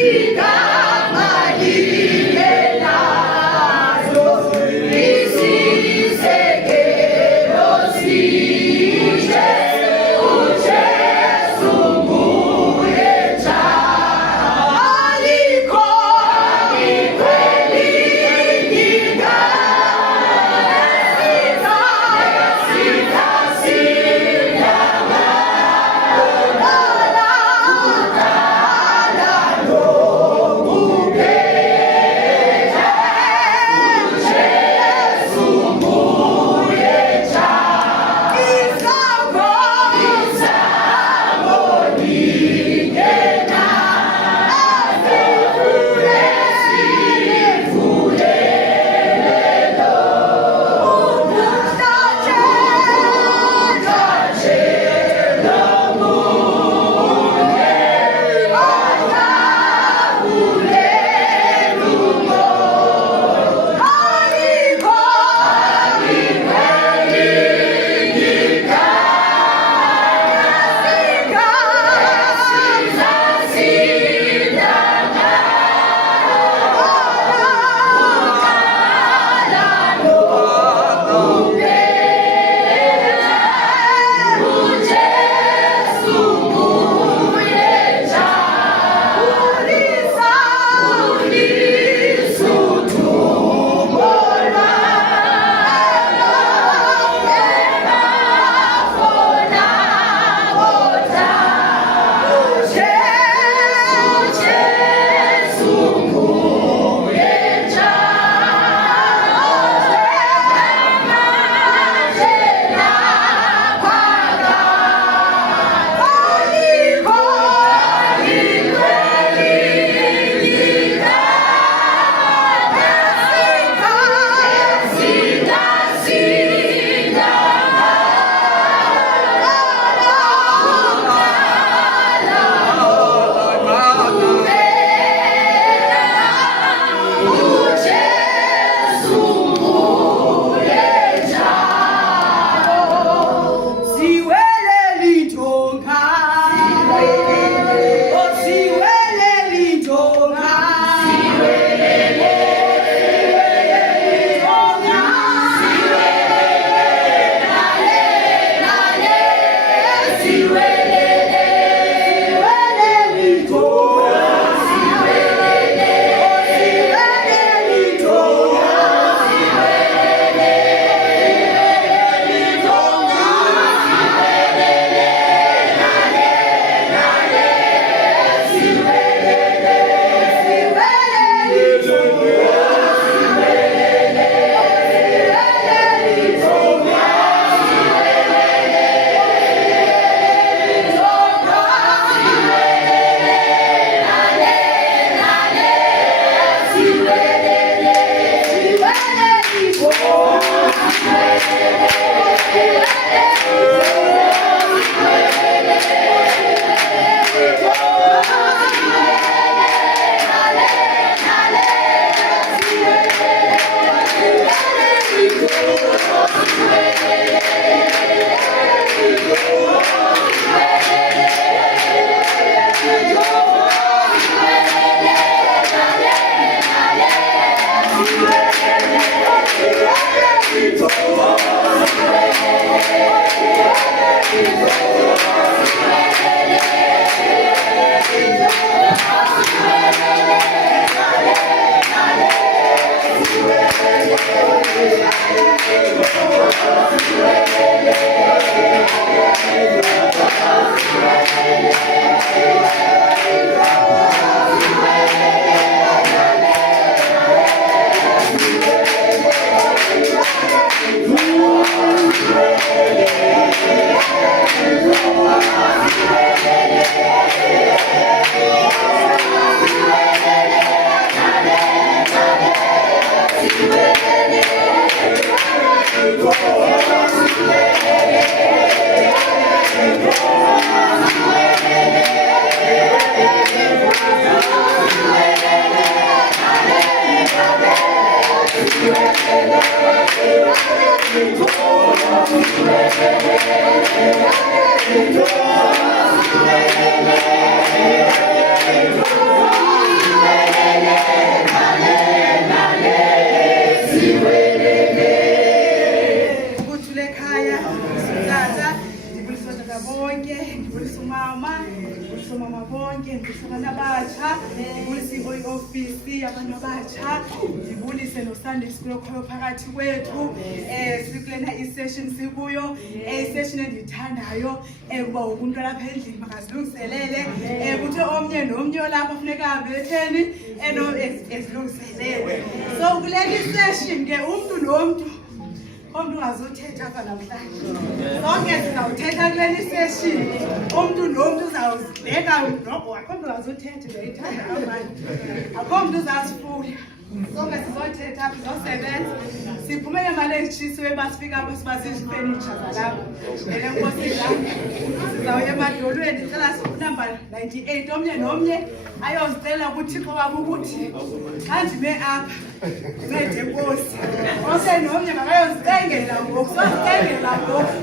Igama lingelazo isisekelo sinje uJesu nguye njalo alikho elinye igama sitha ndibulise i-ofisi abantu abatsha, ndibulise no-Sunday School okhoyo phakathi kwethu. Sikulena i-session sikuyo, i-session endiyithandayo kuba wonke umntu alapha endlini makazilungiselele, kuthi omnye nomnye olapha funeka ahambe etheni ezilungiselele. So kulena i-session ke umntu nomntu umuntu ungazothetha apha namhlanje. Sonke sizawuthetha kulena i-session. Umuntu nomntu uzawuzibeka, akho mntu ungazothetha, ndiyayithanda abantu. Akho mntu uzasifuya. Sonke sizothetha apha, sizosebenza. Siphume ngemali ezitshisiweyo uba sifika apha sibazi izifenitsha zalapha. Nkosi yam, sizawuya emadolweni. Ndicela unumber 98 omnye nomnye ayozicela kuThixo wabo ukuthi xa ndime apha ncede Nkosi. Onke nomnye makayozicengela ngoku, sozicengela ngoku.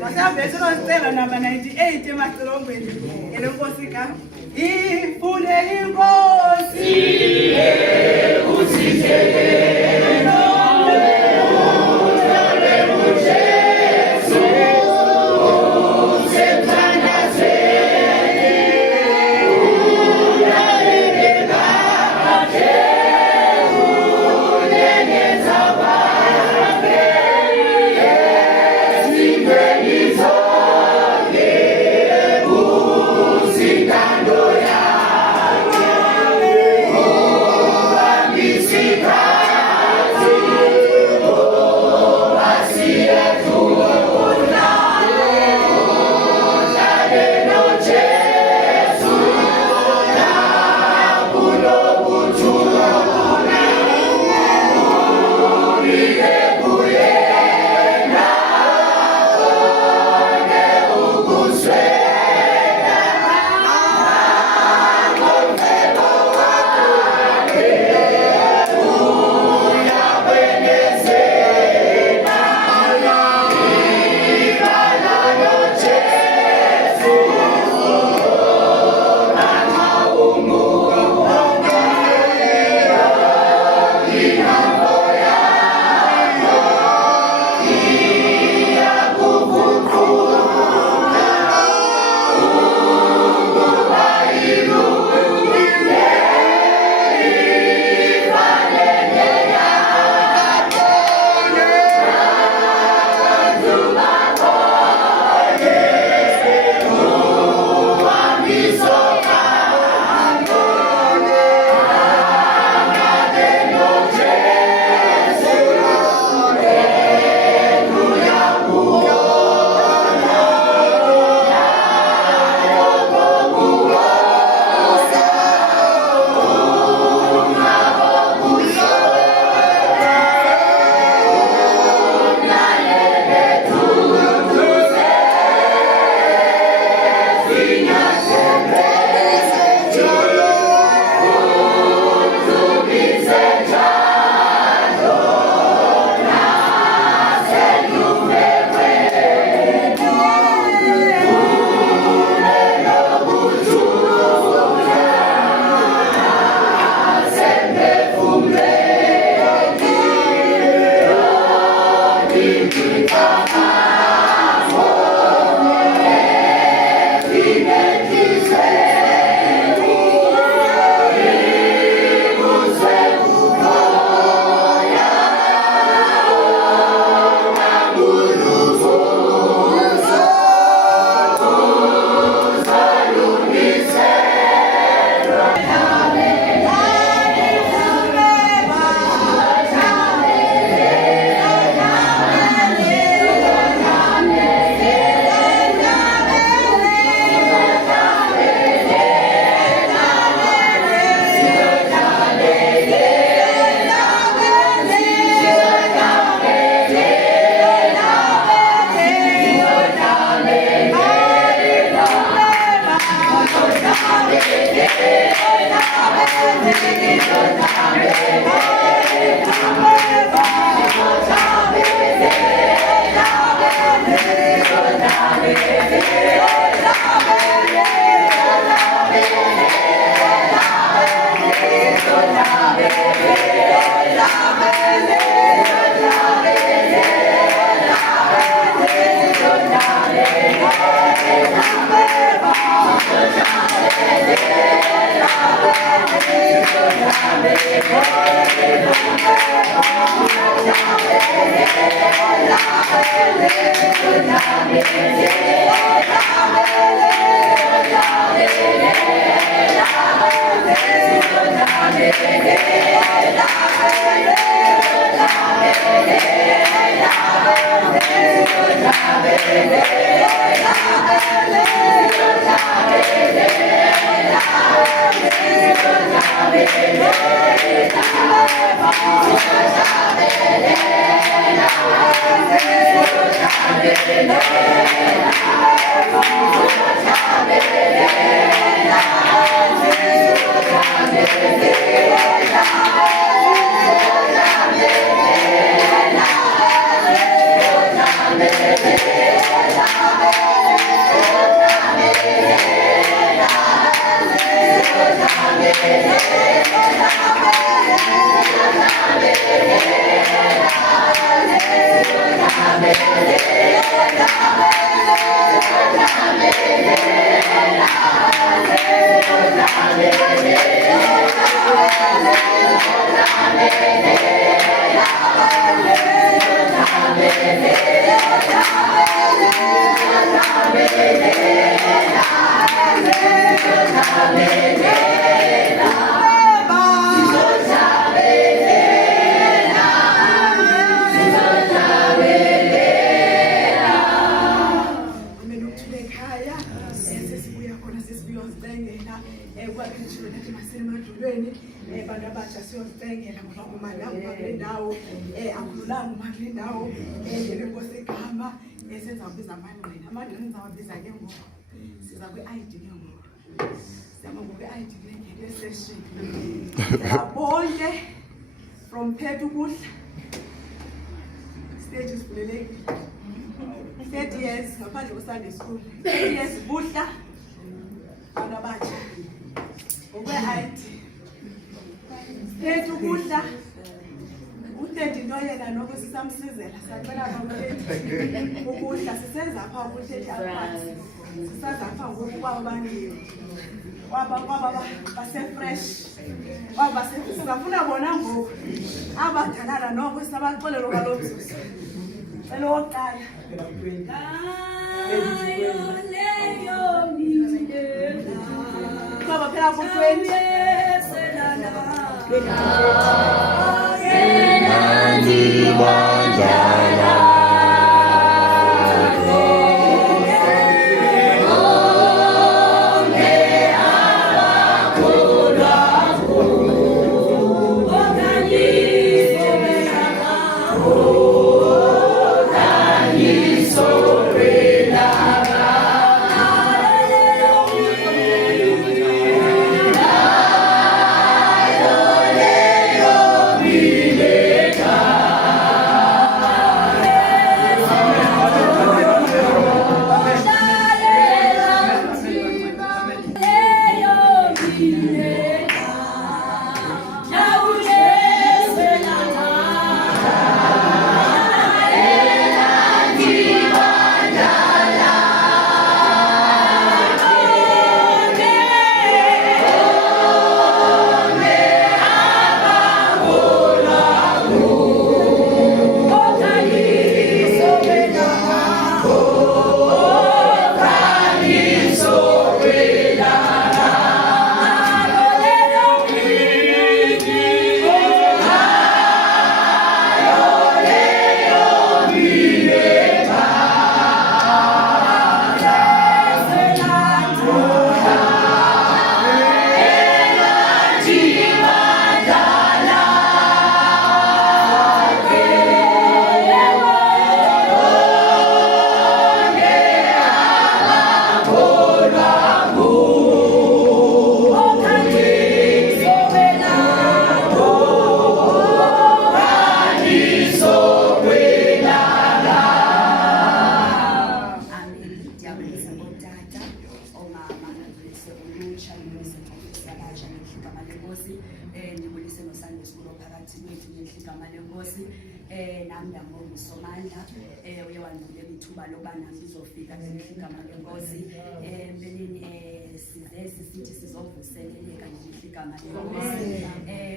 Masihambe sizozicela number 98 emaxilongweni. Nkosi ka ifune inkosi Yeah. From Petubush, stage is 30 years, ngaphandle kwe-Sunday school. 30 years buhla, abantu abatsha. Ngokwe-ID. Stage ubuhla, uTedi into yena noko sisamsizela, sacela kakhulu ubuhla, sisenza apha ubuhlethi aphansi. Sisaza apha ngoku kwaba bandiwe. Kwaba base-fresh. Sizafuna bona ngoku abadalana noko sisabaxelela kwalo mzuzu cela owokuqala kwaba phela ku-20 igama lenkosi ndibulise nosande school phakathi kwethu ngeligama lenkosi nami ndambonga uSomandla uye wandinika ithuba lokuba nami ngizofika ngeligama lenkosi empeleni sithi sizovuseleleka ngeligama lenkosi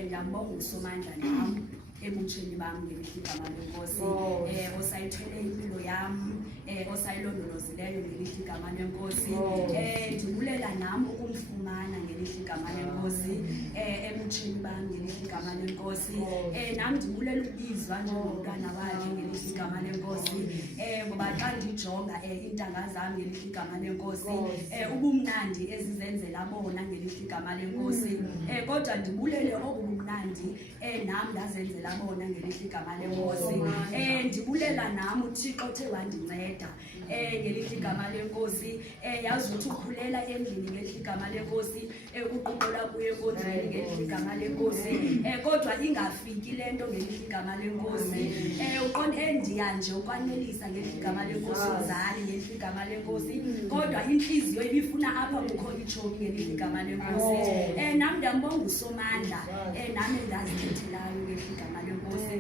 ndambonga uSomandla nami ebutsheni bami ngeligama lenkosi osayithwele impilo yami osayilondolozileyo ngeligama lenkosi ndibulela nami ukumfumana ngeligama lenkosi ebutsheni bami ngeligama lenkosi nami ndibulela ukubizwa njengomntwana wakhe ngeligama lenkosi ngoba xa ndijonga iintanga zami ngeligama lenkosi ubumnandi ezizenzela bona ngeligama lenkosi kodwa ndibulele obumnandi nami ndazenzela bona ngeligama lenkosi ndibulela nami uThixo othe wandinceda ngeligama lenkosi yazi ukuthi ukhulela endlini ngeligama lenkosi ukuqoqola kuye enkonzweni ngeligama lenkosi kodwa ingafiki lento ngeligama lenkosi uqonde endiya nje ukwanelisa ngeligama lenkosi uzali ngeligama lenkosi kodwa inhliziyo ibifuna apha kukho ichomi ngeligama lenkosi nami ndambonga uSomandla nami ndazikhethelayo ngeligama lenkosi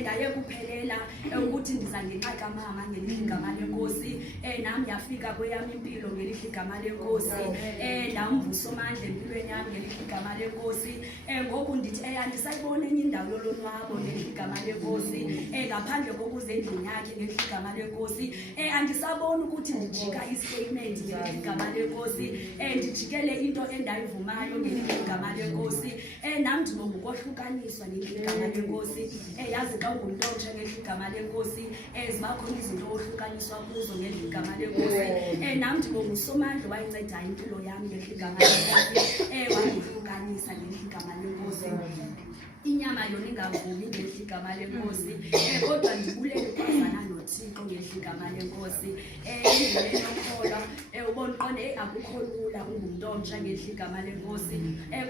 ndaye kuphelela ukuthi ndiza ngenqaka mama ngeligama lenkosi nami yafika kweyami impilo ngeligama lenkosi ndamva uSomandla empilweni yami ngeligama lenkosi ngoku ndithi andisayibona enye indawo yolonwabo ngeligama lenkosi ngaphandle kokuze endlini yakhe ngeligama lenkosi andisabona ukuthi ndijika istatement ngeligama lenkosi ndijikele into endayivumayo ngeligama lenkosi nami ndibonga ukohlukaniswa ngeligama lenkosi yazi xa ungumntontsha ngeligama lenkosi zibakhona izinto ohlukaniswa kuzo ngeligama lenkosi nami ndibonga uSomandla wayincedayo impilo yami ngeligama lenkosi wangihlukanisa ngeligama lenkosi inyama yona ingavumi ngeligama lenkosi kodwa ndibulela ukwazana noThixo ngeligama lenkosi indlela yokholwa ubona uqonde akukho lula ungumntontsha ngeligama lenkosi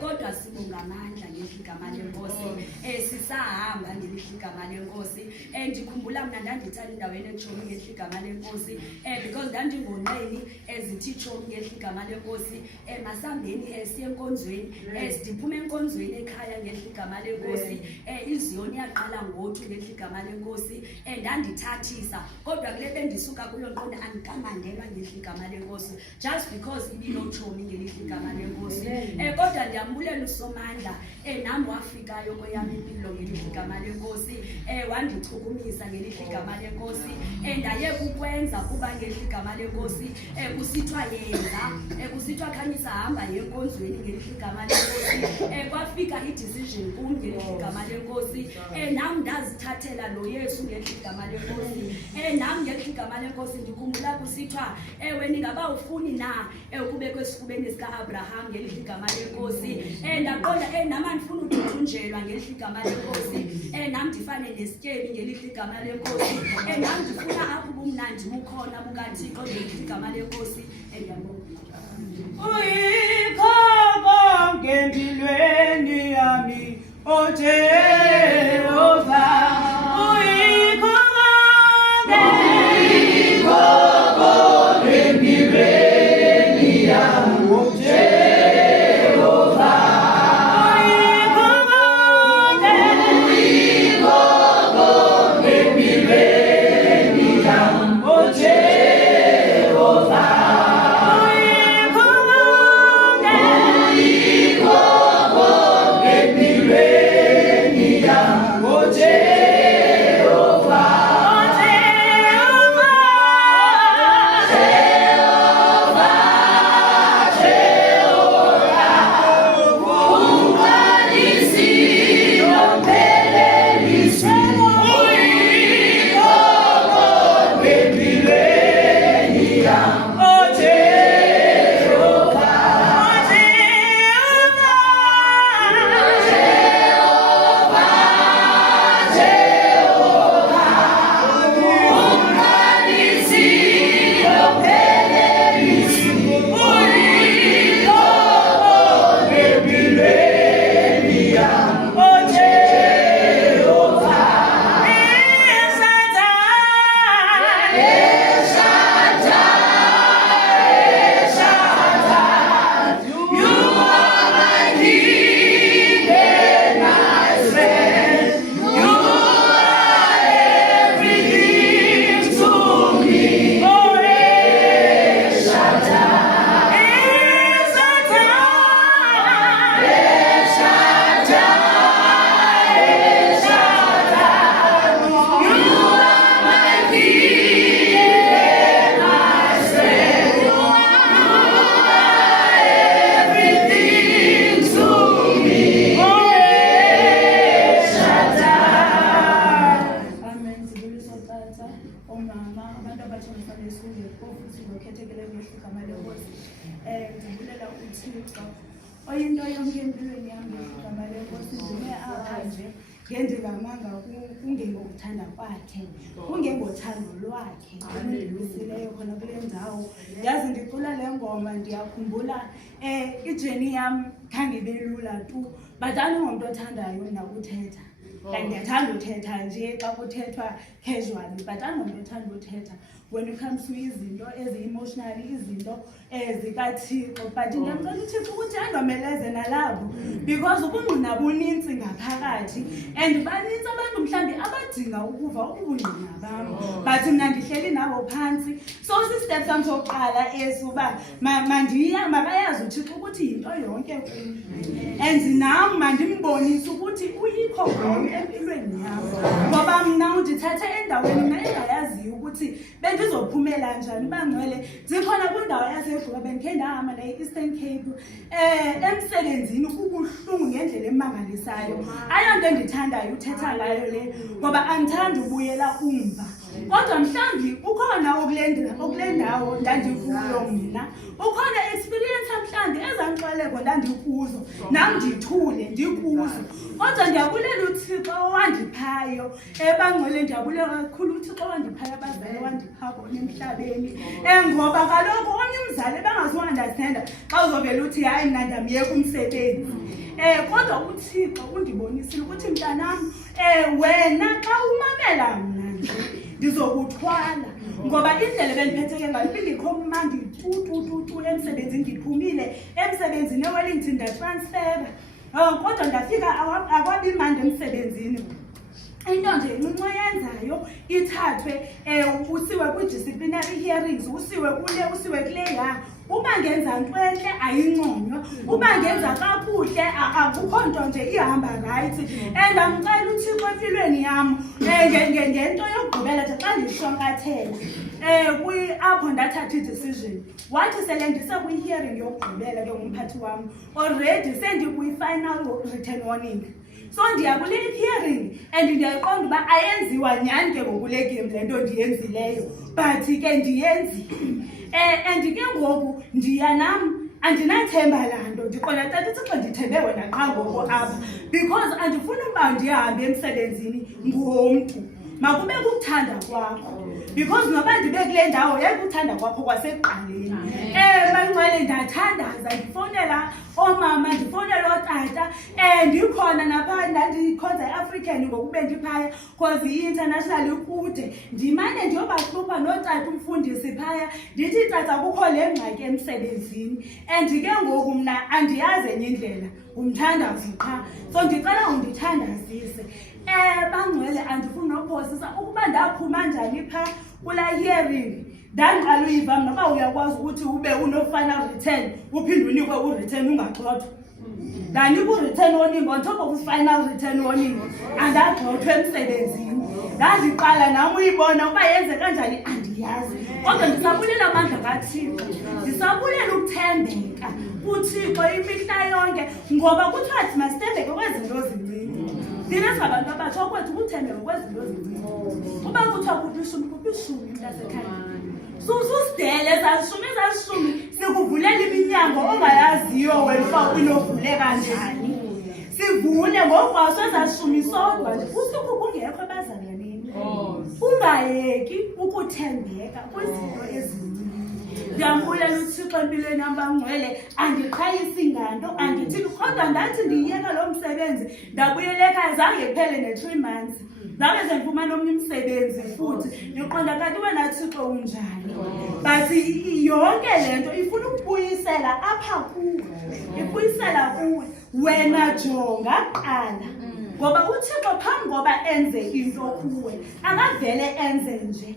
kodwa sibonga amandla ngeligama lenkosi sisahamba ngeligama lenkosi ndikhumbula mina ndandithanda endaweni eTshomi ngeligama lenkosi because ndandingonqeni ezithi iTshomi ngeligama lenkosi masambeni siye enkonzweni siphuma enkonzweni ekhaya ngeligama lenkosi iziyoni yaqala ngothi ngeligama lenkosi ndandithathisa kodwa kule bendisuka kuyo nqondo angikamandelwa ngeligama lenkosi just because ibinotshomi ngeligama lenkosi kodwa ndiyambulela uSomandla nami wafikayo kweyami impilo ngeligama lenkosi wandichukumisa ngeligama lenkosi ndaye kukwenza kuba ngeligama lenkosi kusithiwa yenza kusithiwa khanyisa hamba yenkonzweni ngeligama lenkosi kwafika idecision kum ngeligama lenkosi nami ndazithathela lo Yesu ngeligama lenkosi nami ngeligama lenkosi ndikhumbula kusithiwa wena ingaba ufuni na ukubekwe esifubeni sikaAbraham ngeligama lenkosi ndaqonda nami andifuna ukuthunjelwa ngeligama lenkosi nami ndifane nesityebi ngeligama lenkosi nami ndifuna apho ubumnandi bukhona bukaThixo ngeligama lenkosi uyikho konke empilweni yami Jehova uyikho konke empilweni yami Jehova uyikho konke empilweni yami Jehova uyikho konke empilweni nje ngendikamanga kungengokuthanda kwakhe, kungengothando lwakhe olundibuyisileyo khona kule ndawo. Yazi ndicula le ngoma ndiyakhumbula ijeni yam khange ibe lula tu, but andingomntu othandayo nakuthetha. Like ndiyathanda uthetha nje xa kuthethwa casually, but andingomntu othanda uthetha when it comes to izinto ezi-emotional, izinto zikaThixo. But ndiyamcela uThixo ukuthi andomeleze nalabo, because ubungqina bunintsi ngaphakathi and banintsi abantu mhlawumbi abadinga ukuva ubungqina bam, but mna ndihleli nabo phantsi. So sisitep sam sokuqala esi uba makayazi uThixo ukuthi yinto yonke kum, and nam mandimbonise ukuthi uyikho konke empilweni yam, ngoba mna undithathe endaweni mna engayaziyo ukuthi bendizophumela njani. Bangcwele zikhona kwindawo yaseGqeberha bendikhe ndahamba e-Eastern Cape emsebenzini kubuhlungu ngendlela emangalisayo. Ayonto endithandayo uthetha ngayo le, ngoba andithandi ubuyela umva. Kodwa mhlawumbi ukhona okule ndawo ndandikuyo mna, ukhona experience mhlawumbi ezanxweleko ndandikuzo, nam ndithule ndikuzo. Kodwa ndiyabulela uThixo owandiphayo Bangcwele, ndiyabulela kakhulu uThixo owandiphayo abazali owandipha bona emhlabeni, ngoba kaloku omnye umzali bangazi-understanda xa uzovela uthi hayi mna ndamyeka umsebenzi. Kodwa uThixo undibonisile ukuthi mntanam, wena xa umamela mna nje ndizokuthwala, ngoba indlela bendiphetheke ngayo bingekho mandi tu emsebenzini. Ndiphumile emsebenzini eWellington ndatransfera, kodwa ndafika akwabi mandi emsebenzini. Into nje incinci oyenzayo ithathwe usiwe kwi-disciplinary hearings, usiwe kule ya. Uba ngenza nto entle ayinconywa, uba ngenza kakuhle akukho nto nje ihamba right. And amcela uThixo empilweni yam ngento yokugqibela nje xa ndishwankathela apho ndathatha i-decision, wathi sele ndisekwi-hearing yokugqibela ke ngumphathi wam, already sendikwi-final written warning. So ndiyakule hearing and ndiyayiqonda uba ayenziwa nyhani ke ngokule game le nto ndiyenzileyo, but ke ndiyenzile. And ke ngoku ndiya nam andinathemba laa nto, ndiqonda tata uThixo ndithembe wena qha ngoku apha, because andifuni uba ndihambe emsebenzini ngomntu, makube kukuthanda kwakho, because noba ndibe kule ndawo yayikuthanda kwakho kwasekuqaleni. Bangcwele, ndathandaza ndifowunela oomama, ndifowunela ootata, ndikhona napha ndandikhonza i-African ngokube ndiphaya because i-international ikude. Ndimane ndiyobahlupha nootata umfundisi phaya, ndithi tata kukho le ngxaki emsebenzini, and ke ngoku mna andiyazi enye indlela, ngumthandazi qha. So ndicela undithandazise. Bangcwele, andifuni nophosisa ukuba ndaphuma njani phaa kula hearing. Ndandiqala uyiva noba uyakwazi ukuthi ube uno-final return uphinde unikwe u-return ungagxothwa. Ndanikwa u-return warning on top of final return warning, andagxothwa emsebenzini. Ndandiqala nam uyibona uba yenze kanjani andiyazi, kodwa ndisabulela amandla kaThixo, ndisabulela ukuthembeka kuThixo imihla yonke, ngoba kuthiwa thi masithembeke kwezinto ezincinci. Thina singabantu abatsha okwethu ukuthembeka kwezinto ezincinci. Uba kuthiwa kukwishumi mntasekhaya, susidele ezashumi sikuvulela iminyango ongayaziyo wena uba inovuleka njani. Sivule ngokwaso ezashumi sodwa nje, usuku kungekho ebazalwaneni. Ungayeki ukuthembeka kwizinto ezincinci. Ndiyambulela uThixo empilweni yam Bangcwele, andiqhayisi nganto, andithini, kodwa ndathi ndiyiyeka lo msebenzi ndabuyela ekhaya zange iphele ne-3 months. Ndabe sendifumana omnye umsebenzi futhi, ndiqonda kanti wena Thixo unjani. But yonke le nto ifuna ukubuyisela apha kuwe, ibuyisela kuwe. Wena jonga qala, ngoba uThixo phambi ngoba enze into kuwe angavele enze nje.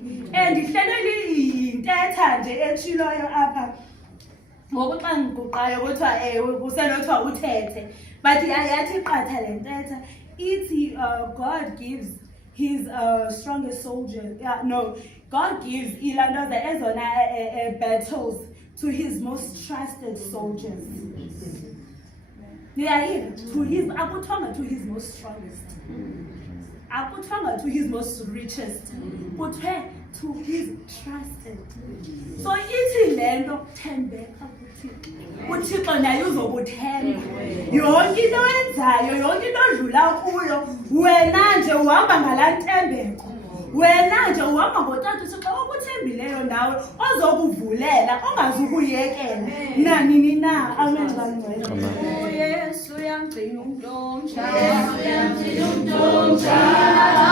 Ndihlelele yintetha nje etshiloyo apha ngoku xa ngiguqayo kuthiwa kusenothiwa uthethe, but yathi qatha le ntetha ithi God gives his strongest soldiers, God gives ilantoza ezona battles to his most trusted soldiers. To his, akuthonga to his most strongest, akuthonga to his most richest, kuthiwe to his trusted. So ithi le nto thembeka kuThixo. uThixo naye uzokuthemba. Yonke into oyenzayo, yonke into odlula kuyo, wena nje uhamba ngalaa ntembeko. Wena nje uhamba ngotata uThixo okuthembileyo nawe ozokuvulela, ongazukuyekela nanini na. Amen. Yesu uyamgcina umuntu omjani. Yesu uyamgcina umuntu omjani.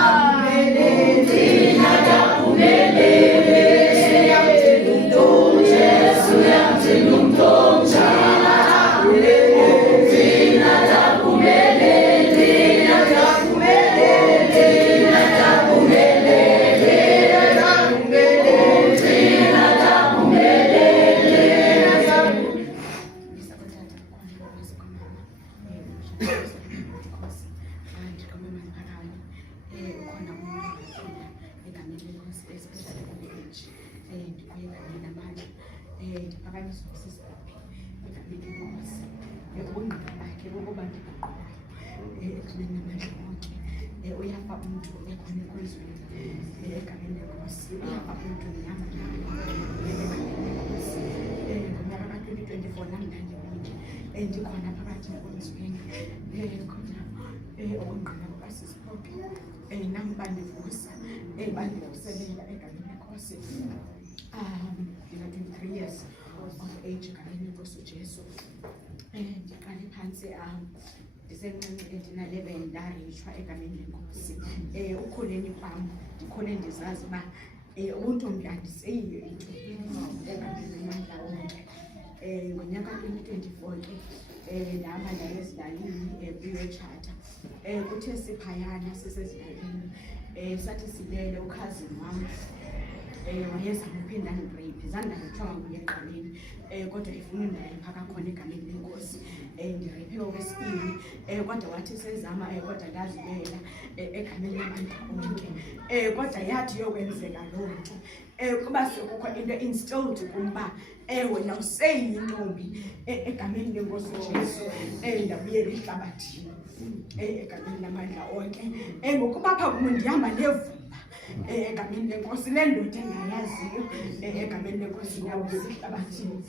Thina taphumelele. Yesu uyamgcina umuntu omjani. Yesu uyamgcina umuntu omjani. Thina taphumelele. Thina taphumelele. Thina taphumelele. Thina taphumelele. Uyapha umuntu ekhona ekwezweni egameni lenkosi, uyapha umuntu nyama ngonyaka ka-2024 namhlanje ndikhona phakathi enkonzweni khona okungqina kukasisipopi nami bandivusa bandivuselela egameni lenkosi. Ndina-23 years of age egameni lenkosi uJesu. Ndiqale phansi ndisencinci ndina-11 ndarishwa egameni lenkosi. Ukhuleni kwam ndikhule ndizazi uba ubuntombi andiseyiyo into egameni lamandla onke. Ngonyaka 2024 ke ndahamba ndaye ezilalini kuyotshata. Kuthe siphayana sisezilalini sathi silele ukhazini wam wayezama uphinda ndireyiphe. Zange ndareyphanga nguye ekuqaleni kodwa efuna undireyipha kakhona egameni lenkosi. Ndireyiphe okwesibini kodwa wathi sezama kodwa ndazibela egameni lamandla onke. Kodwa yathi yokwenzeka loo nto kuba sekukho into instilled kumba wena useyintombi egameni lenkosi uJesu. Ndabuyela ehlabathini egameni lamandla onke. Ngokuba apha kum ndihamba nevumba egameni lenkosi nendoda engayaziyo egameni lenkosi ndiyabuyela ehlabathini.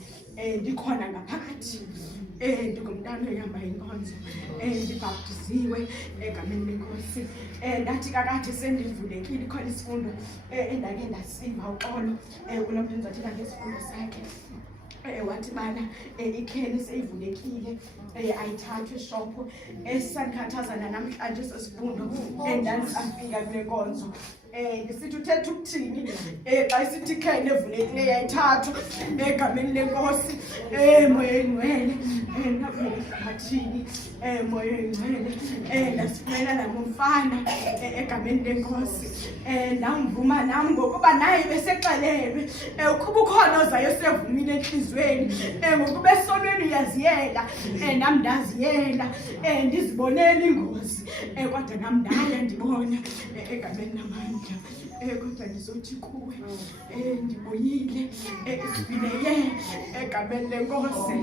Ndikhona ngaphakathi ndingumntana ohamba inkonzo. Ndibhaptiziwe egameni lenkosi. Ndathi kakade sendivulekile ikhona isifundo endake ndasiva uxolo kulo mntu ndizothetha ngesifundo sakhe. Wathi bana ikheni seyivulekile ayithathwe ishophu esandikhathazana namhlanje sesifundo endandisafika kule nkonzo. Ndisithi uthetha ukuthini xa isithi ikheni evulekileyo ayithathwa egameni lenkosi. Moya engcwele ndavela ehlabathini. Moya engcwele ndasifumana namumfana egameni lenkosi. Ndamvuma nam ngokuba naye besexelelwe ukuba ukhona ozayo sevumile entliziyweni. Ngokuba esonweni uyaziyela nam ndaziyela ndizibonela ingozi kodwa nam ndaya ndibona egameni lamandla. Kodwa ndizothi kuwe ndibuyile sibineye egameni lenkosi.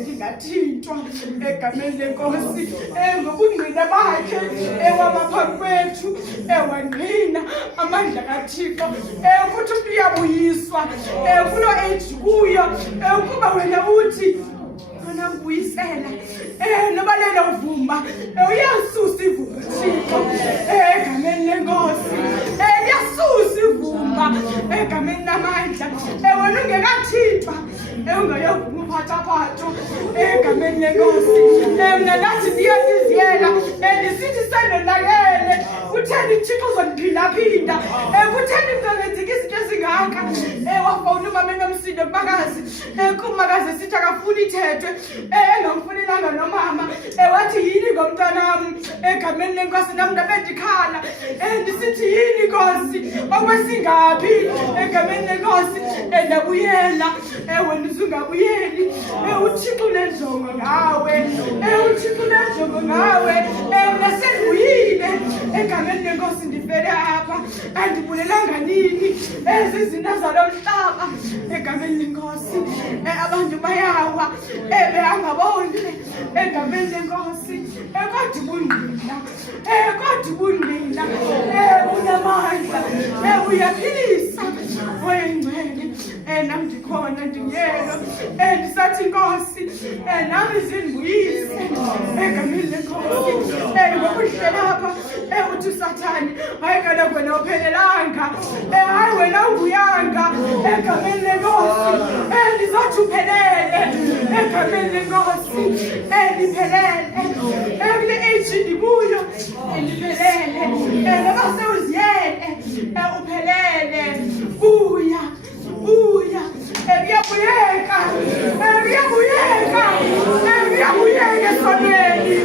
Ndingathintwa egameni lenkosi ngobungqina bakhe wabaphambi kwethu. Wangqina amandla kaThixo ukuthi umntu uyabuyiswa kulo age kuyo ukuba wena uthi khona ngibuyisela noba lelo vumba uyasusa ivumba Thixo egameni lenkosi. Liyasusa ivumba egameni lamandla. Wena ungekathintwa ungayovuma uphathaphatho egameni lenkosi. Mna nathi ndiyandiziyela ndisithi sendonakele kutheni Thixo uzondiphindaphinda. Kutheni ngizongenzika izinto ezingaka. Wafowuna umama enomsindo kumakazi kumakazi sithi akafuni ithethwe engamfunelanga nomama. Wathi yini ngomntanam egameni lenkosi. Nam ndabe ndikhala ndisithi yini Nkosi okwesingaphi egameni lenkosi. Ndabuyela wena uzungabuyeli. uThixo unenjongo ngawe. uThixo unenjongo ngawe. Mna senguyile egameni lenkosi ndivele apha. Andibulelanga nini ezi zinto zalomhlaba egameni lenkosi. Abantu bayawa behangaboni egameni lenkosi. Kodwa ubungqina kodwa ubungqina unamandla uyaphilisa wengcwele nam ndikhona ndiyelo ndisathi Nkosi nami zindibuyise egameni lenkosi ngokuhlela apha uthi uSathane hayi kaloku wena uphelelanga hayi wena unguyanga egameni lenkosi ndizothi uphelele egameni lenkosi ndiphelele kule age ndikuyo ndiphelele noba sewuziyele uphelele buya kuyabuyeka esonweni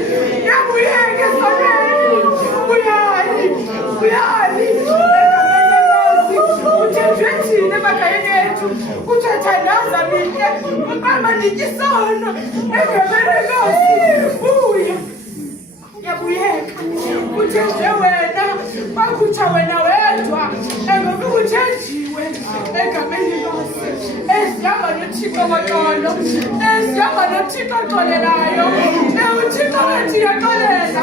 uyali uthenjwe thina emakhayeni ethu uthathandaza mine uqamba nitye isono egameni lenkosi yabuyeka uthenjwe wena bakhutsha wena wedwa ngoba uthenjiwe egameni lenkosi ezihamba noThixo koxolo ezihamba noThixo oxolelayo uThixo wethu yaxolela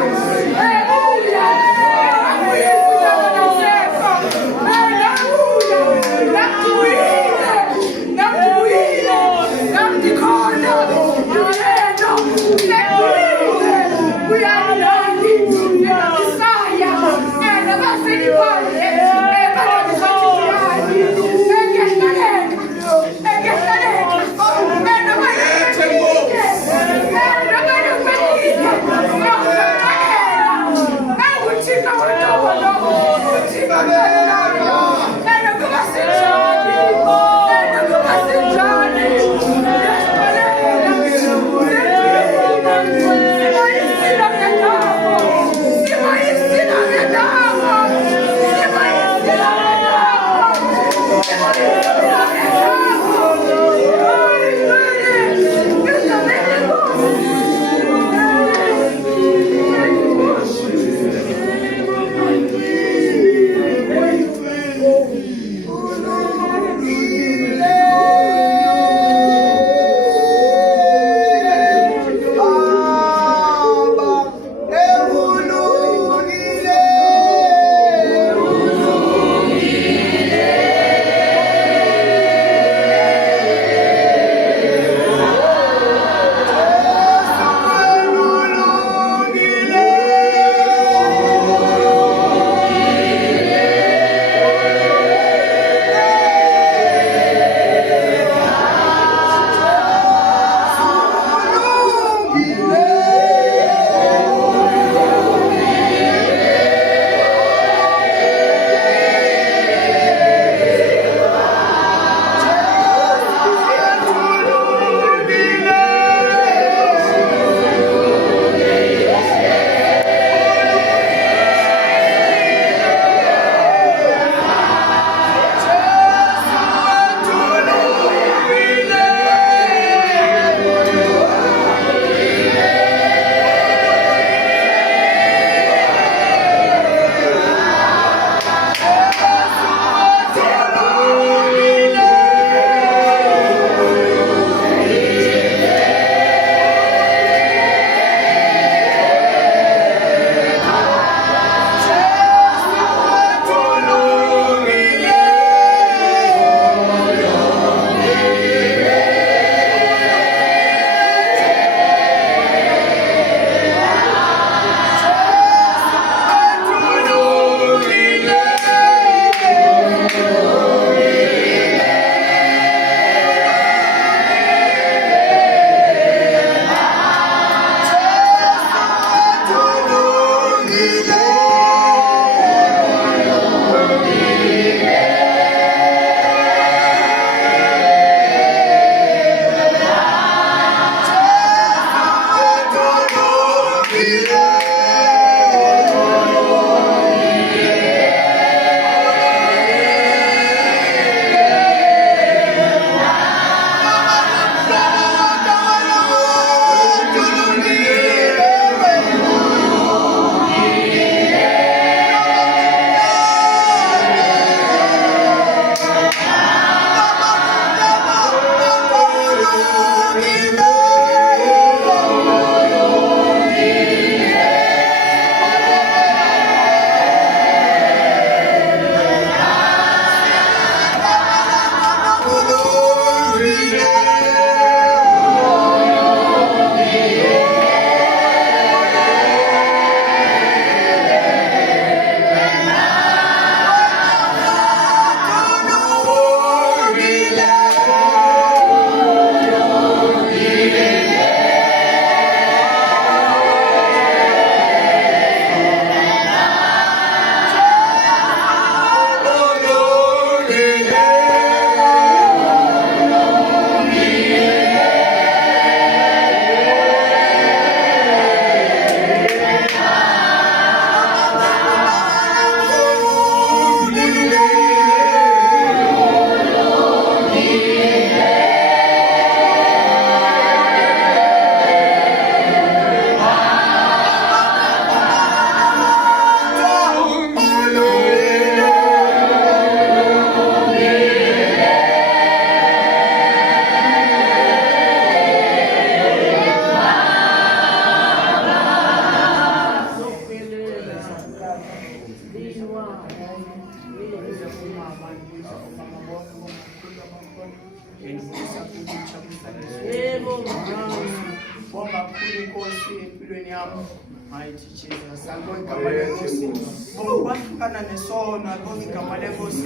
Mighty Jesus, alibonga igama lenkosi. Ngokuhlukana nesono, alibonga igama lenkosi.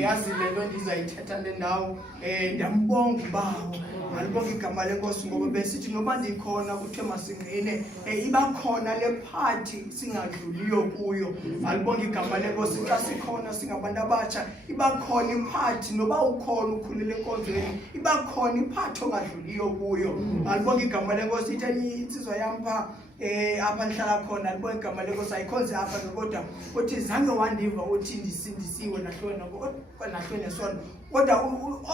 Yazi lento ndizayithetha le ndawo. Ndiyambonga ubawo. Alibonga igama lenkosi ngoba besithi noba ndikhona kuthiwe masingqine. Iba khona le party singadluliyo kuyo. Alibonga igama lenkosi xa sikhona singabantu abatsha. Iba khona iparty noba ukhona ukhulile enkonzweni. Iba khona iparty ongadluliyo kuyo. Alibonga igama lenkosi itheni insizwa yam pha apha ndihlala khona alibonga igama lenkosi ayikhonze apha kodwa uthi zange wandiva uthi ndisindisiwe nahlweni nesono kodwa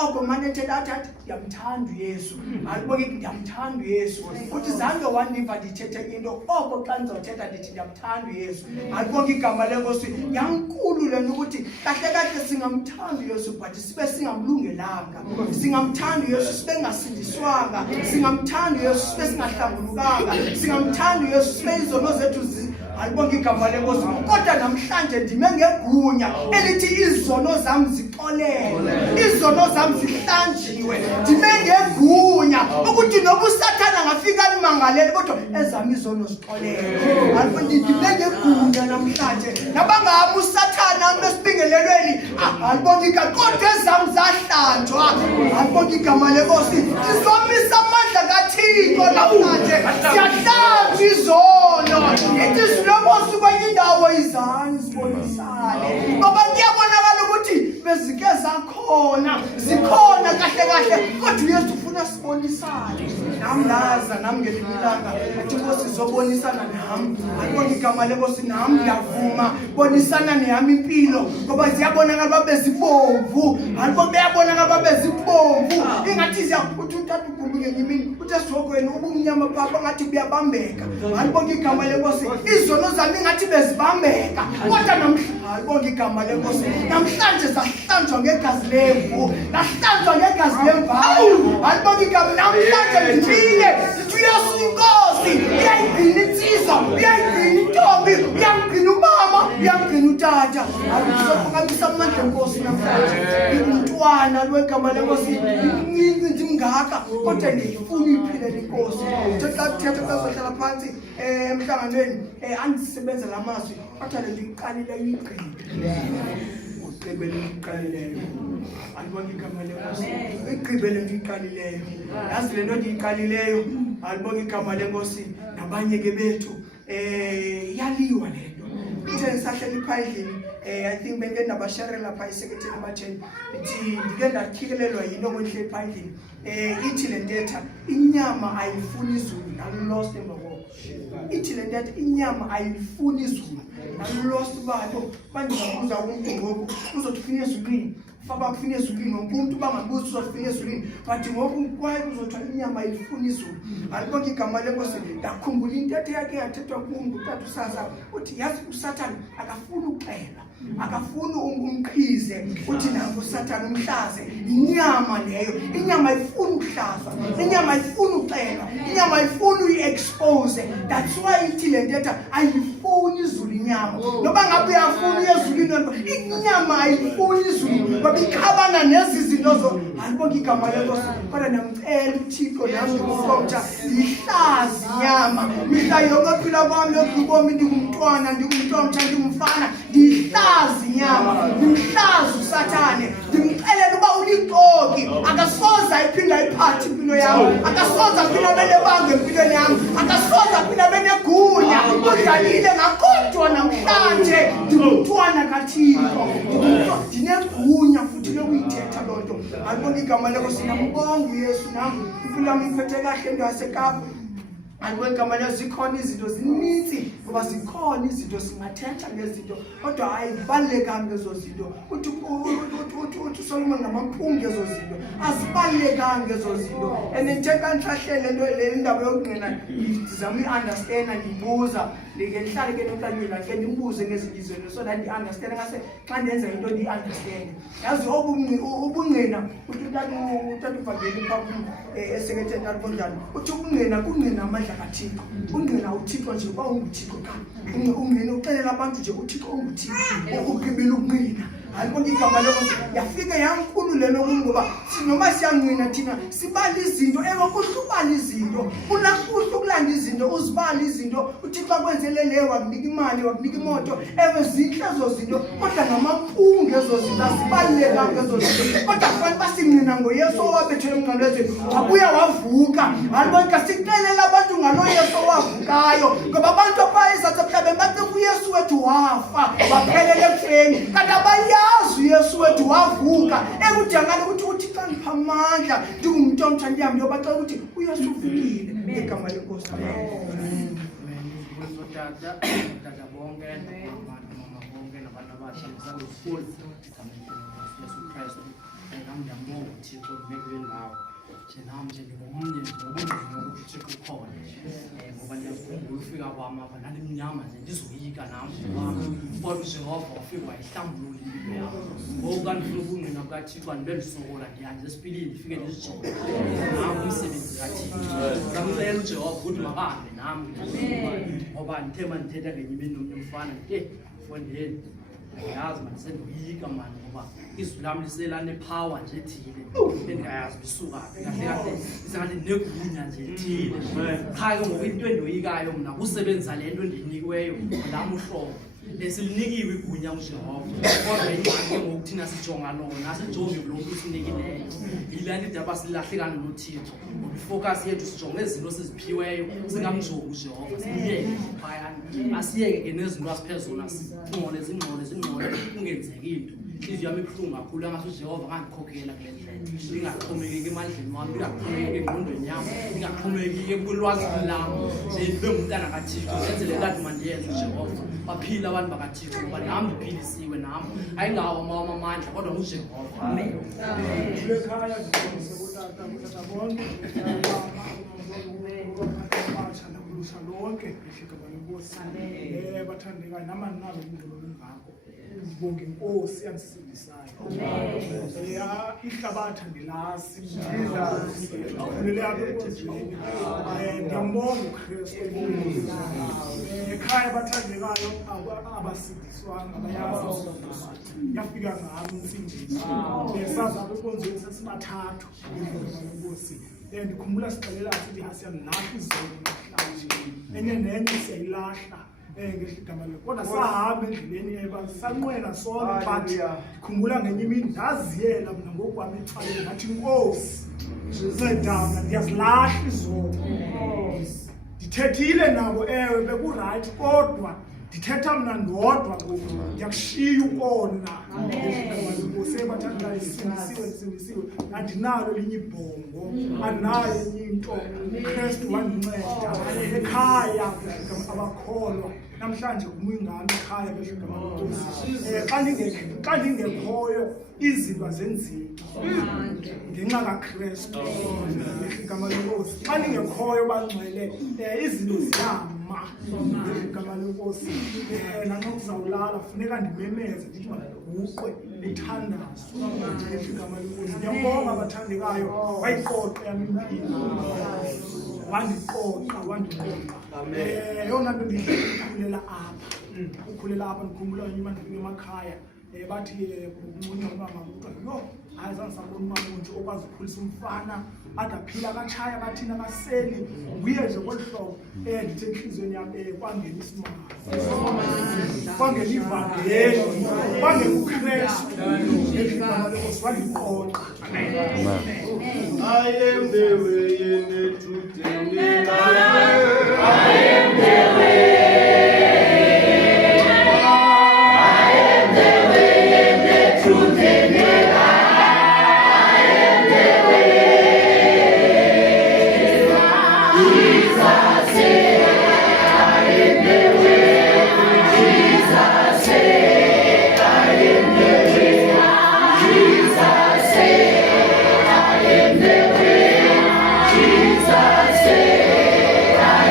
oko manje ethetha athi ndiyamthanda uYesu. Alibonga ndiyamthanda uYesu. Uthi zange wandiva ndithethe into oko xa ndizawuthetha ndithi ndiyamthanda uYesu. Alibonga igama lenkosi yankulu lento ukuthi kahle kahle singamthanda uYesu but sibe singamlungelanga. Singamthanda uYesu sibe ngasindiswanga. Singamthanda uYesu sibe singahlambulukanga. Singamthanda uYesu sibe izono zethu alibonga igama lenkosi kodwa namhlanje ndime ngegunya elithi izono zami zixolele. Izono zami zihlanjiwe. Ndime ngegunya ukuthi noba uSathane angafika limangalele kodwa ezami izono zixolele. Ndime ngegunya namhlanje nabangami uSathane amesibingelelweni alibonga igama kodwa ezami zahlanjwa. Alibonga igama lenkosi sizomisa amandla kaThixo namhlanje siyahlanjwa izono. Ithi silobosu kwenye indawo izani sibonisane ngoba kuyabonakala ukuthi bezike zakhona zikhona kahle kahle kodwa uYesu ufuna sibonisane. Nami ndaza nami ngelimilanga athi Nkosi sizobonisana nami. Alibonga igama lenkosi nami ngiyavuma bonisana neyami impilo ngoba ziyabonakala babe zibomvu. Alibonga beyabonakala babe zibomvu ingathi ziyakuthi uthatha ugumbuke yimini uthi esogweni ubumnyama papa ngathi kuyabambeka. Alibonga igama lenkosi izono zami ngathi bezibambeka kodwa namhlanje alibonga igama lenkosi namhlanje zahlanjwa ngegazi lemvu. Lahlanjwa ngegazi lemvu. Alibonga igama namhlanje ngithile uYesu inkosi uyayigcina insizwa uyayigcina intombi uyamgcina umama uyamgcina utata. Alibonga amandla enkosi namhlanje umntwana lwegama lenkosi incinci ndimngaka kodwa ndiyifuna iphile inkosi. Thetha kazohlala phansi emhlanganweni andisebenza lamazwi kodwa lendiqalile igqibele ndiyiqalileyo. Alibonga igama lenkosi igqibele ndiyiqalileyo. Yazi lento ndiyiqalileyo alibonga igama lenkosi nabanye ke bethu yaliwa lento. Ithe ngisahleli phandlini I think bengeke ndabasharela lapha iseketheni abatheni ithi ndike ndakhikelelwa yini okwenhle phandlini. Ithi le ntetha inyama ayifuni izulu nalost emva. Ithi le ntetha inyama ayifuni izulu nalost bayo bandizabuza umuntu ngoku uzotufuna ezulwini faba kufuna ezulwini umuntu bangabuza uzotufuna ezulwini but ngoku kwaye uzothiwa inyama ayifuni izulu. Alibonga igama lenkosi ndakhumbula intetha yakhe yathethwa kumuntu utata uSasa uthi yazi uSathane akafuni uxela akafuni umqhize uthi nangu uSathane umhlaze inyama leyo. Inyama ayifuni ukuhlazwa. Inyama ayifuni uxela. Inyama ayifuni uyi-expose. That's why ithi le ntetha ayifuni izulu inyama noba ngabe uyafuna uyezulwini inyama ayifuni izulu ngoba ikhabana nezi zinto zo. Alibonga igama lenkosi kodwa ndiyamcela uThixo nami ngikufota ihlazi inyama mihla yonke ephila kwami yokubomi ndingumntwana ndingumfana ndihlazi inyama ndimhlazi uSathane ndimxelele uba ulixoki akasoze ayiphinda iphathi impilo yam akasoze aphinda benebanga empilweni yam akasoze aphinda benegunya udlalile ngakodwa namhlanje ndingumntwana kaThixo ndinegunya futhi lokuyithetha loo nto. Alibonga igama lenkosi nambonga uYesu nami impilo yami iphethe kahle into yaseKapa. Alibonga igama lenkosi zikhona izinto zininzi ngoba zikhona izinto singathetha ngezinto kodwa ayibalekanga ezo zinto. Uthi uSolomon ngamampunge ezo zinto azibalekanga ezo zinto nje kanhlahlele into le ndaba yokungqina ndizama uyi-understand ndibuza ndike ndihlale ke nomntanyela ke ndimbuze ngezinto izinto so that ndi-understand ngase xa ndenza into ndi-understand. Yazi ubungqina uthi utata uvangeli phaa eseketheni alibonjani uthi ubungqina kungqina amandla kaThixo. Ungqina uThixo nje uba unguThixo ungqina uxelela abantu nje uThixo unguThixo ugqibile ukungqina Alibona igama lenkosi yafika yankululelo ngoba sinoma siyangqina thina sibala izinto kuhlubala izinto kunakuhle ukulanda izinto uzibala izinto uThixo akwenzele leyo wakunika imali wakunika imoto zinhle ezo zinto kodwa ngamampunge ezo zinto asibalulekanga ezo zinto kodwa kufanele basingqina ngoYesu owabethele emnqamlezweni wabuya wavuka. Alibona kasixelela abantu ngalo Yesu owavukayo ngoba abantu abayizathu emhlabeni bathi uYesu wethu wafa waphelela ekufeni kanti abayazi uYesu wethu wavuka ekudingakala ukuthi uThixo angipha amandla ndingumuntu omtsha ndihambe ndiyobacela ukuthi uYesu uvukile igama lenkosi. Tata bonke mama bonke nabantu abasha ngisangokufuza Yesu Kristu ngiyambonga uThixo ngibekele ngawo nami nje ngomnye ukuthi kukhona ngoba ngiyakhumbula ufika kwami apha naliminyama nje ndizoyika nami kodwa uJehova ufika wayihlambulula impilo yami ngoku kanifuna ukungqina kukaThixo andibendisokola ndiyazi esipilini ndifike ndizijonge nami umsebenzi kaThixo ngamcela uJehova ukuthi makahambe nami ngoba ndithe mandithetha ngenye imini nomnye umfana mfondeni yazi mandisendoyika mani ngoba izwi lami liselanephawa nje ethile endingayazi bisukaphi kahle kahle isengathi negunya nje ethile qha ke ngoba into endoyikayo mna kusebenza le nto endiyinikiweyo ngolami uhlobo silinikiwe igunya uJehova kodwa ingxaki ngoku thina sijonga lona sijonge lo muntu usinikileyo yile nto idaba silahlekana noThixo ifocus yethu sijonge izinto siziphiweyo singamjongi uJehova siyeke phayana asiyeke ke nezinto asiphezona zingqole kungenzeki into izwi yami ibuhlungu kakhulu angathi uJehova ngandikhokhela kule ndlela ingaxhomekeki emandleni wami ingaxhomekeki engqondweni yami ingaxhomekeki kulwazi lami nje ndibe ngumntana kaThixo ngenzele kanti mandiyenze uJehova baphila abantu bakaThixo ngoba nami ndiphilisiwe nami ayingawo amandla kodwa nguJehova. Amen. Lekhaya ngikutata bonke batsha lonke igama lenkosi bathandekayo namani nalo indlela ngakho ngibonga inkosi yangisindisayo ihlabathi andilazi ngiyambonga uKristu ekhaya bathandekayo abasindiswanga bayazi yafika ngami insindiso sazi apha enkonzweni sesibathathu inkosi ndikhumbula sixelela sithi asiyalahla izolo namhlanje enye nenye siyayilahla ngegama le kodwa sahamba endleleni sanqwela sonke but ndikhumbula ngenye imini ndaziyela mna ngokwami ethwaleni ngathi inkosi ncedana ndiyazilahla izolo ndithethile nabo ewe bekurayithi kodwa ndithetha mna ndodwa ngoku ndiyakushiya ukona sebathandekayo sindisiwe andinalo elinye ibhongo andinayo enye into uKristu wandinceda ekhaya abakholwa namhlanje kumingane ekhaya begama lenkosi xa ndingekhoyo izinto azenzeki ngenxa kaKristu igama lenkosi xa ndingekhoyo bangcwele izinto ziyama igama lenkosi nanxa kuzawulala funeka ndimemeze ndithi uqwe uthandazo igama lenkosi ndiyambonga abathandekayo wayiqoqa yami impilo wandiqoqa yona nto ukhulela apha ndikhumbula nyuma ndifike emakhaya bathi uncunywa umama kuthiwa hayi zange sabona umama nje okwazi ukukhulisa umfana ade aphila akatshaya akathina akaseli nguye nje kweli hlobo ndithe entliziyweni yam kwangena isimanga kwangena ivangeli kwangena uKristu igama lenkosi wandiqoqa. I am the way and the truth and the life. I am the way. I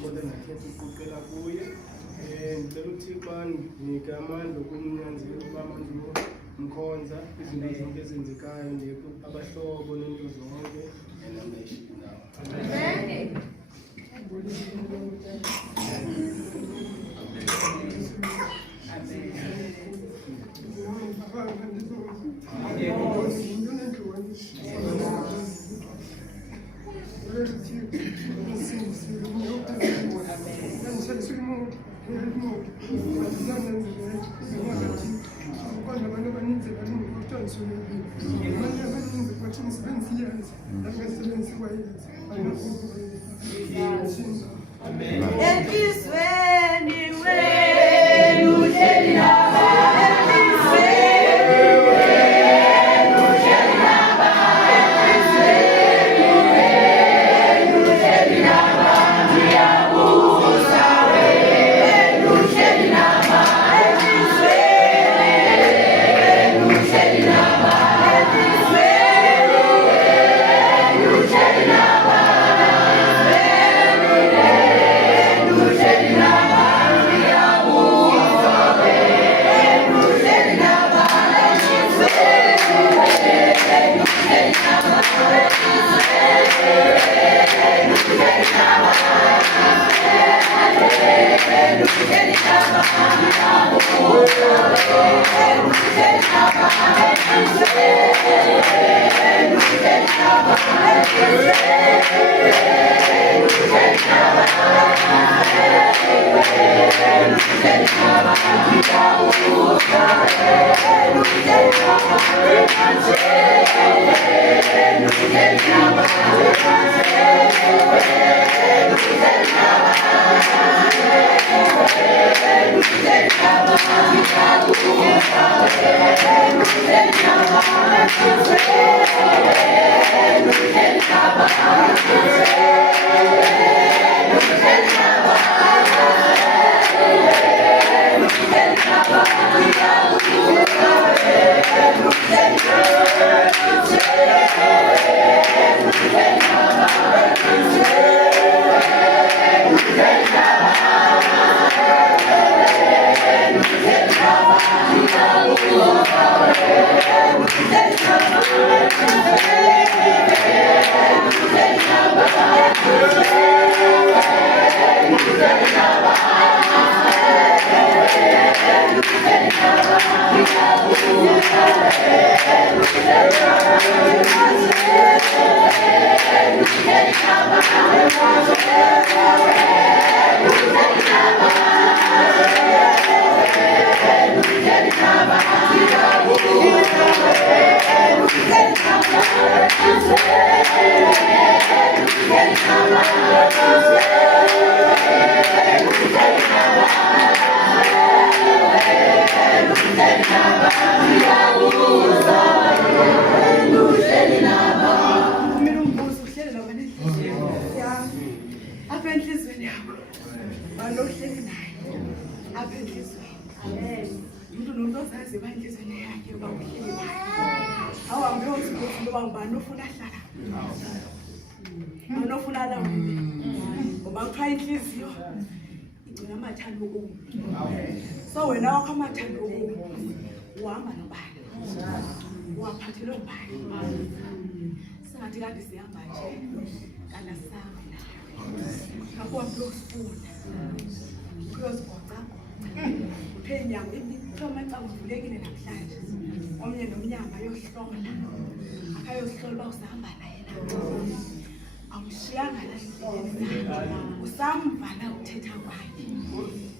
kodwa ndakhetha ukuqela kuye. Ndicela uThixo andinike amandla okumnyanzela ukuba manje umkhonza izinto zonke ezenzekayo ndikho abahlobo nento zonke enandayishiki nawo. Enhlizweni wenu hleli naba, enhlizweni wenu hleli naba, enhlizweni wenu hleli naba, ndiyabuza wenu hleli naba, enhlizweni wenu hleli naba, enhlizweni wenu hleli naba. So wena wakho amathando okubi uhamba nobani waphathelwe ubani singathi kade sihamba nje kana sihambe nawe akuhambe uyosifunda uyozigoca uphenyango ithoma xa uvulekile namhlanje omnye nomnyama ayohlola akayosihlola usahamba naye awushiyanga la endleleni usamva na uthetha kwakhe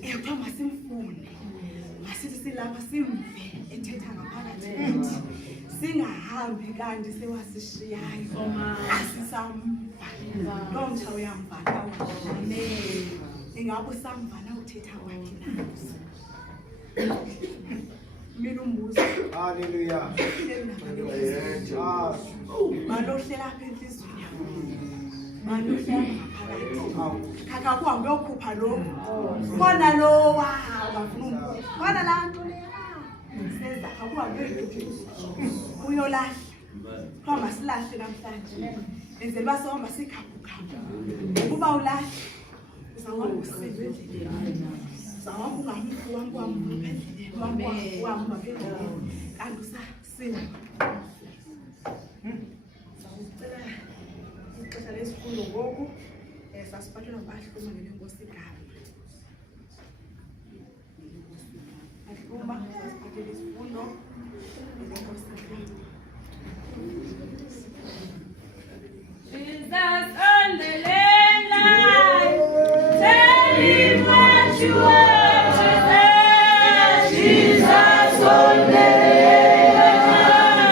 ekuthiwa masimfune masithi silapha simve ethetha ngaphakathi kuthi singahambi kanti sewasishiyayo asisamva loo mtsha uyamva ingabe usamva na uthetha kwakhe na mina umbuzo Hallelujah. Malohlela apha enhlizweni yakho. Malohlela ngaphakathi. Khaka kuhambe uyokhupha lo. Khona lo wafuna ukukhupha. Khona la nto leya. Seza akuhambe uyokhupha. Uyolahla. Khoma silahle namhlanje. Enzela basoma sikhaphukhaphu. Kuba ulahla sawahamba usive endleleni, sawahamba ungamfu endleleni, wahamba endleleni, kanti usasinda. Sawucela ixesha lesifundo ngoku, sasiphathelwa ngabahluma ngeNkosi igama. Ahluma, sasiphathele isifundo ngeNkosi igama. Jesus on the land line, tell him what you want to say. Jesus on the land line,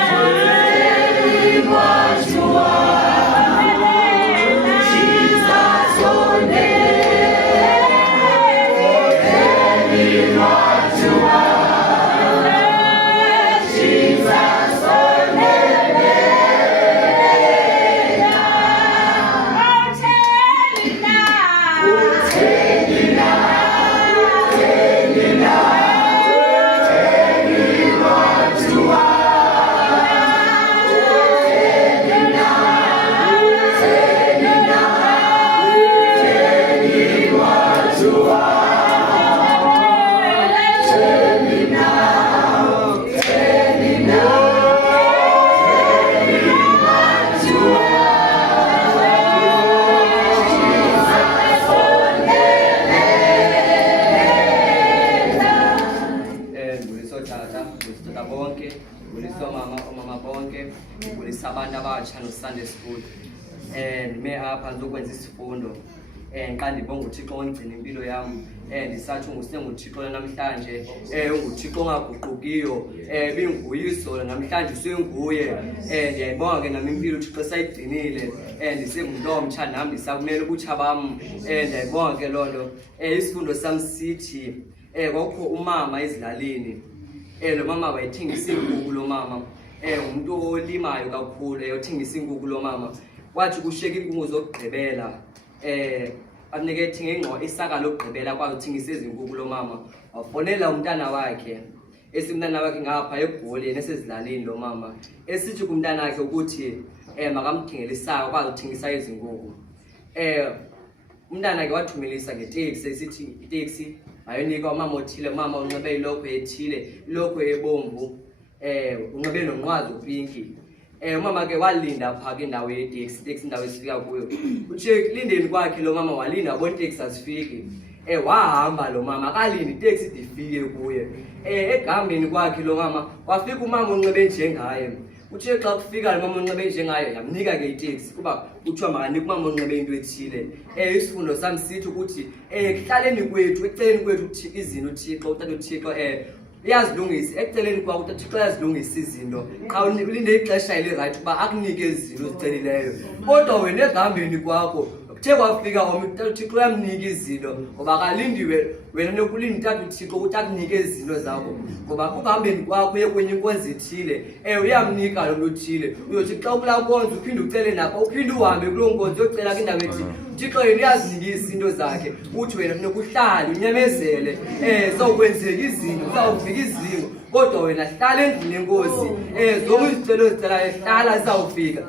tell him what you want. Jesus on the land line, tell him what you want. Jesus on the Sunday school me apha ndizokwenza isifundo xa ndibonga uThixo ongcina impilo yam ndisathi nguSenguthixo namhlanje unguThixo ongaguqukiyo binguye izolo namhlanje senguye ndiyayibonga ke nami impilo uThixo sayigcinile ndisengumntu omtsha nam ndisakumele ubutsha bam ndiyayibonga ke loo nto isifundo sam sithi kwakukho umama ezilalini lo mama wayethengisa iinkukhu lo mama umuntu olimayo kakhulu uthengisa inkukhu lo mama wathi kushiyeka iinkungu zokugqibela abanike ethenga isaka lokugqibela kwazi uthengisa izinkukhu lo mama wafonela umntana wakhe umntana wakhe ngapha eGoli esezilalini lo mama esithi kumntana wakhe ukuthi makamthengele isaka kwazi uthengisa izinkukhu umntana wakhe wathumelisa ngeteksi esithi iteksi ayonika umama othile umama unxibe ilokhwe ethile ilokhwe ebomvu unxibe nonqwazi opinki umama ke walinda phaa kwindawo yeteksi indawo esifika kuyo utshe lindeni kwakhe lo mama walinda abona iteksi asifiki wahamba lo mama akalindi iteksi ide ifike kuye egambeni kwakhe lo mama wafika umama onxibe njengaye utshe xa kufika lo mama onxibe njengaye yamnika ke iteksi kuba kuthiwa makanike umama onxibe into ethile isifundo sam sithi ukuthi kuhlaleni kwethu eceleni kwethu izinto uThixo utata uThixo iyazilungisa eceleni kwakho uThixo uyazilungisa izinto xa ulinde ixesha elirayithi uba akunike izinto ozicelileyo kodwa wena egambeni kwakho kuthe kwafika uThixo uyamnika izinto ngoba kalindiwe wena nokulinda utata uThixo ukuthi akunike izinto zakho ngoba kuhambeni kwakho uye kwenye inkonzo ethile uyamnika lo nto othile uyothi xa kulaa nkonzo uphinde ucele napha uphinde uhambe kuloo nkonzo uyocela kwindawo ethi uThixo yena uyazinika izinto zakhe uthi wena funeka uhlale unyamezele zawukwenzeka izinto zawufika izinto kodwa wena hlala endlini enkosi zonke izicelo ozicelayo hlala zizawufika.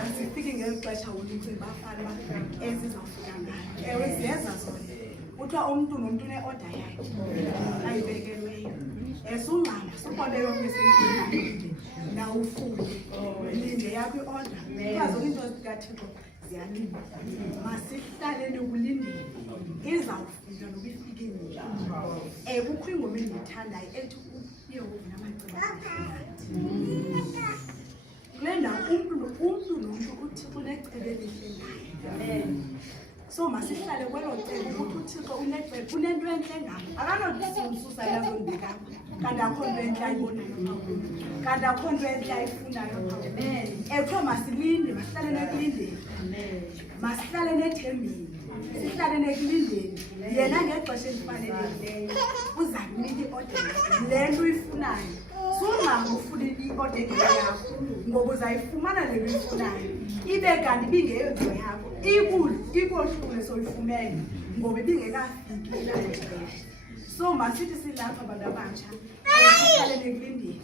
Asifike ngeli xesha ulince bafana ezizawufika ngayo ziyeza zona kuthiwa umntu nomntu une-order yakhe ayibekelweyo sungxama sukone yonke seyilinde nawufunde linde yakho i-order ukwazi into zikaThixo ziyalinda. Masihlaleni kulindile. Izawufika noba ifike nini. Kukho ingoma endiyithandayo ethi uYehova namacebo kule ndawo umntu nomntu uThixo unecebo elihle ngayo. So masihlale kwelo cebo ukuthi uThixo unecebo unento entle ngayo. Akanodisusa yazo ndikapha. Kanti akho nto entle ayibonayo. Kanti akho nto entle ayifunayo. Ekho masilinde, masihlale nekulindeni. Masihlale nethembeni. Sihlale nekulindeni. Yena ngexesha elifanelekileyo uzakunika i-order le nto uyifunayo. Sungangufuna i-order yakho ngoba uzayifumana le nto uyifunayo. Ibe kanti ibingeyenzo yakho. Ikohlule soyifumene ngoba ibingekafiki ilaa xesha. So masithi silapha abantu abatsha sihlale nekulindeni.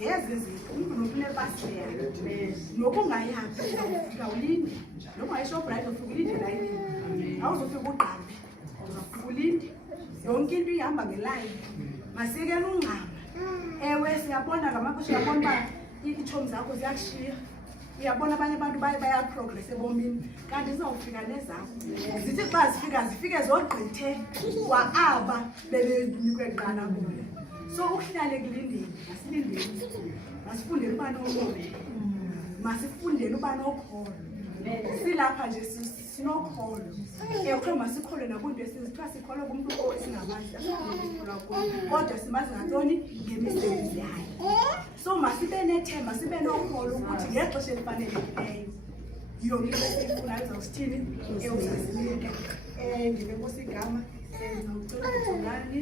Yezi izinto umntu nokunepasi yakhe nokungayaphi uzawufika ulinde. Noma iShoprite ufika ulinde layini. Awuzofika uqambe. Uzawufika ulinde. Yonke into ihamba ngelayini. Masikele ungqama. Ewe siyabona ngamaxesha uyabona uba iitshomi zakho ziyakushiya. Uyabona abanye abantu bayaprogress ebomini kanti zizawufika nezakho. Zithi xa zifike zogqithe kwa aba bebenikwe kuqala kuyo. So ukuhlale kulindeni masilindeni. Masifundele uba nomoya. Masifundele uba nokholo. Silapha nje sinokholo. Ekho masikhole nakunto esizithiwa sikhole kumuntu esingamazi. Kodwa simazi ngantoni ngemisebenzi yakhe. So masibe nethemba sibe nokholo ukuthi ngexesha elifanelekileyo yonke into esiyifunayo izawusithini uzasinika. Ngibenkosi igama ngizawucela ukuthi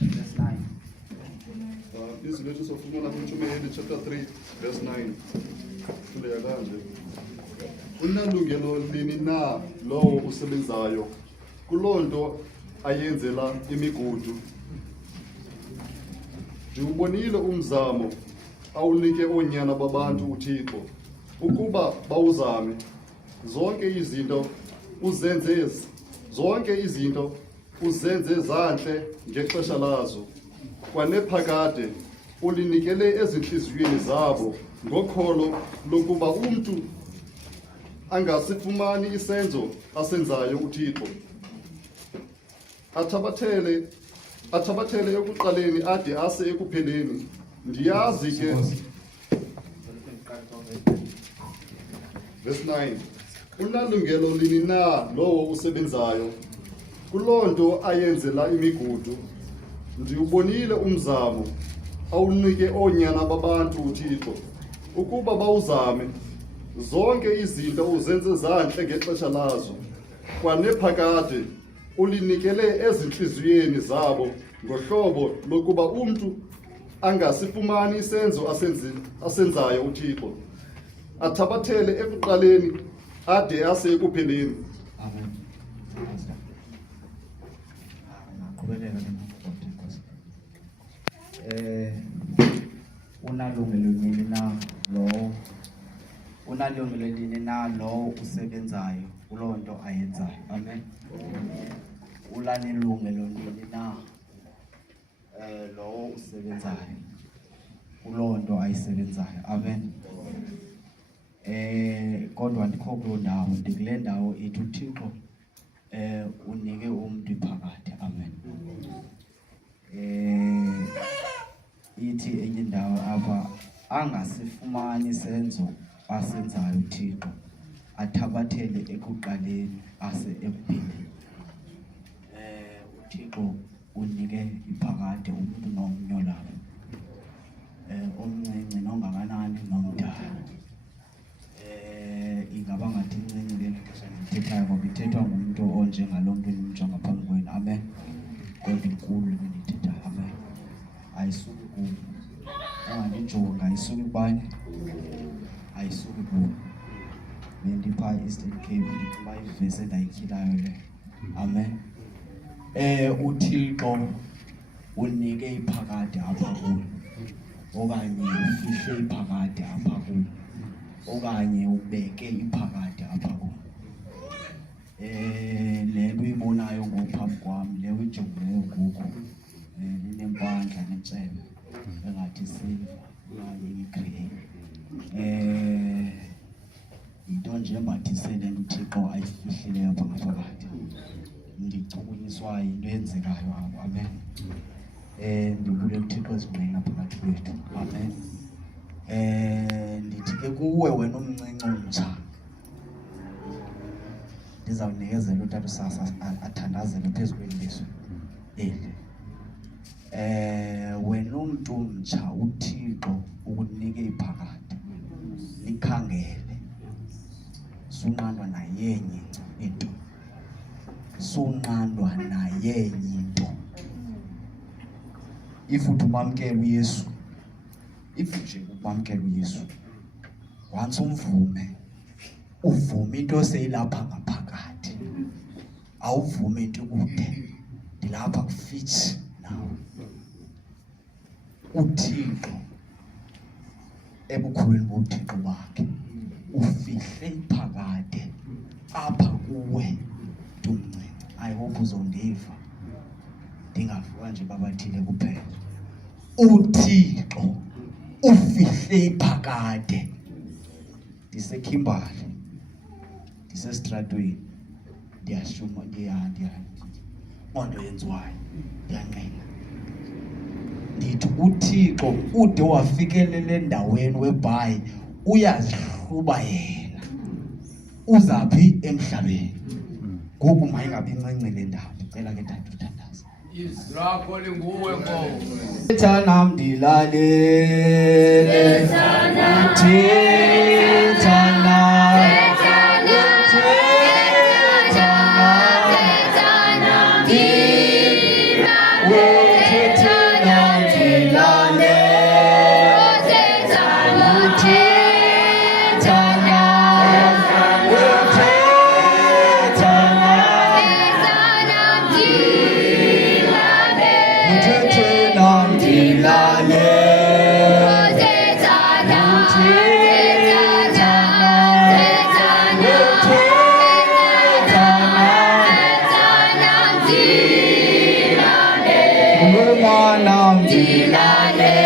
verse 9. Izwi lethu sofumana kuNtshumayelo chapter 3 verse 9. Kuleya kanje. Unalungelo lini na lowo usebenzayo kulonto ayenzela imigudu. Ndiwubonile umzamo awunike oonyana babantu uThixo ukuba bawuzame. Zonke izinto uzenze zanhle ngexesha lazo. Kwanephakade ulinikele ezinhliziyweni zabo ngokholo lokuba umntu angasifumani isenzo asenzayo uThixo. Athabathele ekuqaleni ade ase ekupheleni. Ndiyazi ke verse 9. Unalungelo lini na lowo usebenzayo kulonto ayenzela imigudu. Ndiwubonile umzamo awunike oonyana babantu uThixo ukuba bawuzame. Zonke izinto uzenze zanhle ngexesha lazo. Kwanephakade ulinikele ezinhliziyweni zabo ngohlobo lokuba umntu angasifumani isenzo asenzayo uThixo. Athabathele ekuqaleni ade ase ekupheleni. Amen. Qhubekeka ke Nkosi. Unalungelo lini na lo usebenzayo kulonto ayenzayo. Amen. Ulanelungelo lini na lo usebenzayo kulonto ayisebenzayo. Amen. Kodwa ndikho kuloo ndawo, ndikule ndawo ithi uThixo unike umuntu iphakade. Amen. Ithi enye indawo apha angasifumani isenzo asenzayo uThixo, athabathele ekuqaleni ase ekupheleni. uThixo unike iphakade umuntu nomnye lapho, omncinci nongakanani nomdala. Ingaba ngathi incinci le nto sendithethayo ngoba ithethwa ngumuntu onjengalo mntu nimjonga phambi kwenu. Amen. Kodwa inkulu le ndithethayo. Amen. Ayisuki kum, angandijonga, ayisuki kubani, ayisuki kum. Bendipha Eastern Cape, ndiba ivesi endayityilayo le. Amen. uThixo unike iphakade apha kulo, okanye ufihle iphakade apha kulo, okanye ubeke iphakade apha kulo. Le nto uyibonayo ngophambi kwam, le uyijongileyo ngoku, linempandla nentsebe engathi silva okanye igrey. Yinto nje embathisele nto uThixo ayifihlileyo apha ngaphakathi. Ndichukunyiswa yinto eyenzekayo apha. Amen. Ndibule uThixo ezingqina phakathi kwethu. Amen. Ndithi ke kuwe wena umncinci omtsha, ndizawunikezela uTata uSasa athandazele phezu kwelizwe eli. Wena umntu omtsha, uThixo ukunike iphakade, likhangele. Sunqandwa nayenye into, sunqandwa nayenye into. If uthumamkela uYesu, if nje ukwamkela uYesu, once umvume, uvume into seyilapha ngaphakathi, awuvume into kude, ndilapha kufitshi nawe. uThixo ebukhulwini bobuThixo bakhe ufihle iphakade apha kuwe ntomncinci. I hope uzondiva, ndingavuka nje babathile kuphela. uThixo ufihle iphakade. NdiseKimberley, ndisestratweni, ndiyashuma, onto yenziwayo, ndiyanqina. Ndithi uThixo ude wafikelela endaweni webhayi uyazihluba yena. Uzaphi emhlabeni? Ngoku mayingabi incinci le ndawo. Ndicela ke Tata uthandaza. Izwi lakho linguwe Nkosi. Thetha nam ndilalele. Thetha nam. Thetha nam. Jilale,